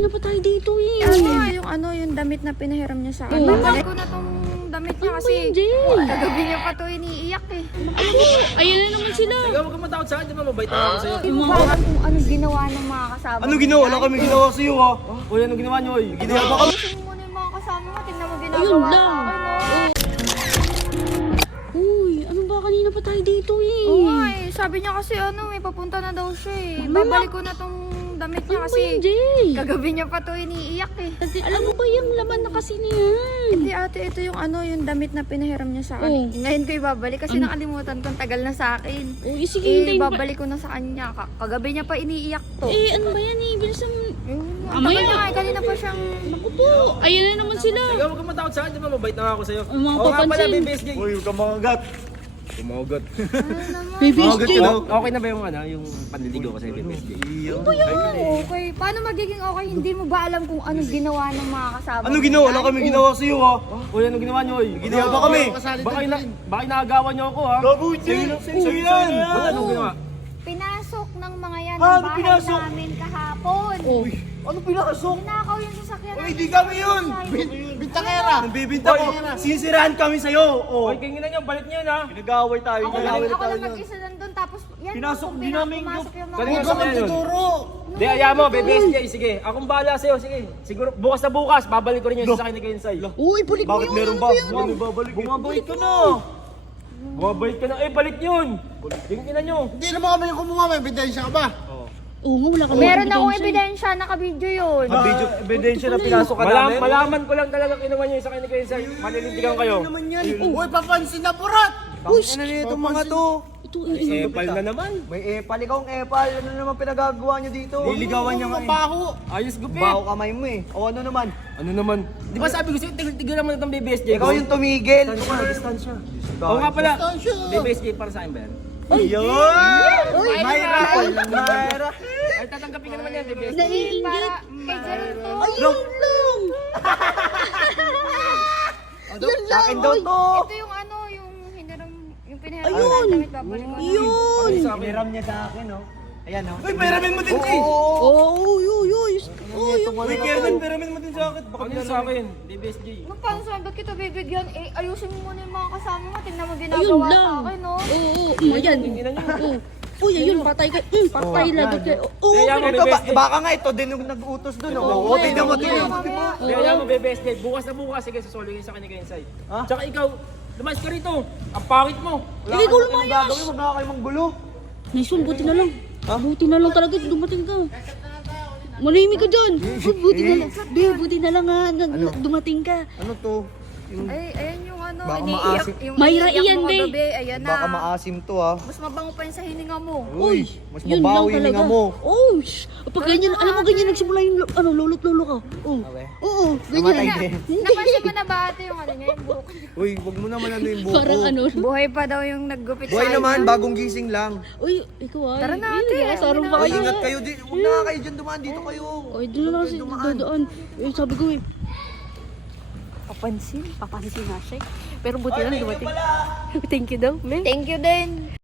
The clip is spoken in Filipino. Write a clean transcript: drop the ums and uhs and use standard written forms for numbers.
kanina pa tayo dito eh. Yung damit na pinahiram niya sa akin. Oo. Babalik ko na tong damit niya Ano ba kasi yun, Jay? kagabi niya pa to iniiyak eh. Ayun na naman sila. Teka, huwag kang matakot sa akin, di ba? Mabait na ako sa'yo. Hindi mo ba alam kung anong ginawa ng mga kasama Ano mo ginawa? yan? Wala kami ginawa sa iyo ha. Uy, anong ginawa niyo, oy? Ginawa ba kami? Ayusin mo muna yung mga kasama mo. Tingnan mo Ayun ginagawa sa lang. akin. Oh. Uy, ano ba kanina pa tayo dito eh. Oo nga eh. Sabi niya kasi papunta na daw siya eh. Babalik ko na tong damit niya Ano ba kasi yun, Jay? kagabi niya pa to iniiyak eh. Alam mo ba yung laman na kasi niyan? Hindi ate, ito yung yung damit na pinahiram niya sa akin. Oo. Ngayon ko ibabalik kasi nakalimutan ko, tagal na sa akin. Uy, sige, hintayin pa. Babalik ko na sa kanya. Kagabi niya pa iniiyak to. Eh, ano ba yan eh? Bilisan mo. Ang tagal niya nga, kanina pa siyang... Naku po, ayun na naman sila. Teka, huwag kang matakot sa akin, di ba? Mabait na ako sa'yo. Ang mga Oo nga pala, papansin. BBSJ. Uy, huwag kang makagat. Kumagat. Baby, Magat Jay. ka daw. Okay na ba yung panliligaw ko sa'yo, BBSJ? Okay, paano magiging okay? Hindi mo ba alam kung anong ginawa ng mga kasama Ano mo ginawa? yan? Wala kami ginawa sa iyo ha. Uy, anong ginawa niyo, oy? Ginawa ba kami? Baka inaagawan niyo ako, ha? Gago, Jay. Sa'yo yan. Ba't anong ginawa? Pinasok ng mga yan Ah, ang bahay pinasok? namin kahapon. Oh. Ano pinakasok? Ninakaw yung sasakyan Uy, namin. di kami yun. Bintakera. Nagbibinta ko. Sinisiraan kami sa'yo. Oh. Oy, kingin na niyo, balik niyo na. Pinag-aaway tayo. Ako lang mag-isa nandun tapos yan. Pinasok kung din namin pumasok yung mga Kanina yan. sa kanya yun. Di, ayaw mo, BBSJ, sige. Akong bahala sa'yo, sige. Siguro, bukas na bukas, babalik ko rin yung sasakyan ni Kensay. Uy, balik mo Bakit yun. meron Ano ba? ba yan? May babalik. Bumabalik ka na. Bumabalik ka na. Eh, balik yun. Yung ina nyo. Hindi naman kami yung kumuha, may ebidensya ka ba? Oo nga, wala kami. Meron akong ebidensya, naka-video yun. Video, ebidensya na pinasok ka namin. Malaman ko lang talaga kinuha niyo yung sasakyan ni Kensay. Malilintigan kayo. Uy, papansin na purat! Uy, ano nito mga to? Ito, Epal na naman. May epal, ikaw ang epal. Ano naman pinagagawa nyo dito? Liligawan niya nga eh. Baho! Ayos gupit. Baho kamay mo eh. O ano naman? Ano naman? Di ba sabi ko sa'yo, tigil naman itong BBSJ ko? Ikaw yung tumigil. Distansya. Oo nga pala. BBSJ para sa akin ba yan? Yun! Mayra! Mayra! Ay, tatanggapin ka naman yan, BBSJ. naiingit. Para kay Gerald to. Ayun lang. Yun lang. Akin daw to! Ito yung yung pinahiram Ayun. sa damit, babalik ko na. Yun. Piniram niya sa akin, no? Ayan, no? Uy, peramin mo din, Jay! Oh, uy, uy, uy. Uy, Uy, Kevin, piramin mo din sa akin. Baka Ano yun sa akin? BBSJ. Paano sabi ba't kita bibigyan? Eh, ayusin mo muna yung mga kasama mo. Tingnan mo ayun ginagawa lang. sa akin, no? Oo, ayan. Oo. Uy, ayun, patay ka. Patay lagot ka. Oo, Kaya mo, Ito, BBSJ. baka nga ito din yung nag-utos dun. Oo, tignan mo, tignan mo. Kaya mo, BBSJ. Bukas na bukas, sige, sasolingin sa akin ni Kensay. Ha? Tsaka ikaw, lumayas ka rito. Ang pangit mo. Hindi ko lumayas. Gagawin, huwag na kayo manggulo. Naison, buti na lang. Buti na lang talaga, dumating ka. Manahimik ka dyan. Buti na lang. Buti na lang ha, dumating ka. Ano to? Ay, ayan yung Baka iniiyak. maasim. Yung Mayra iniiyak iyan, mo be. kagabi. Ayan na. Baka maasim to ha. Mas mabango pa yun sa hininga mo. Uy, mas Yun mabaho lang yung talaga. hininga mo. Oh, pag ganyan, alam mo ganyan nagsimula yung lulot lolo ka. Oo. Okay. Oo, Namatay ganyan. din. Napansin mo na ba ate yung niya, yung buhok? Uy, wag mo naman ano yung buko. Parang ano. Buhay pa daw yung naggupit Buhay sa naman, akin. bagong gising lang. Uy, ikaw ay. Tara na, ate. Sarong pa Ay, kayo. ingat kayo din. Huwag na nga kayo dyan dumaan. Dito kayo. Ay, doon na lang kasi dadaan. Eh, sabi ko eh. Papansin na siya. Pero buti lang dumating. Thank you daw, me. Thank you din.